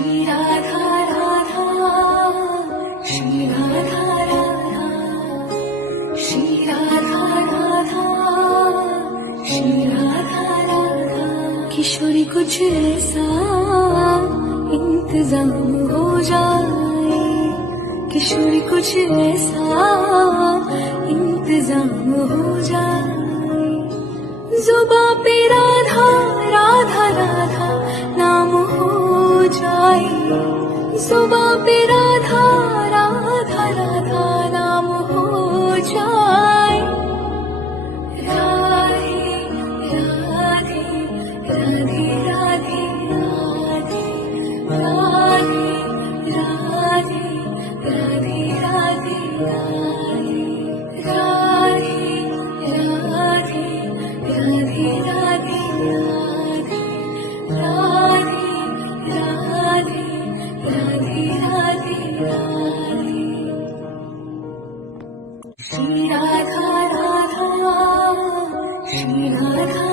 श्री राधा राधा, श्री राधा राधा, श्री राधा राधा, श्री राधा राधा। किशोरी कुछ ऐसा इंतजाम हो जाए, किशोरी कुछ ऐसा इंतजाम हो जाए। जुबां पे राधा राधा राधा नाम हो जाए, जुबां पे राधा राधा राधा नाम हो जाए। राधे राधे राधे राधे राधे, राधे राधे राधे राधे राधे, राधे राधे राधे राधे राधे, राधे राधे राधे राधे राधे। श्री राधा राधा, श्री राधा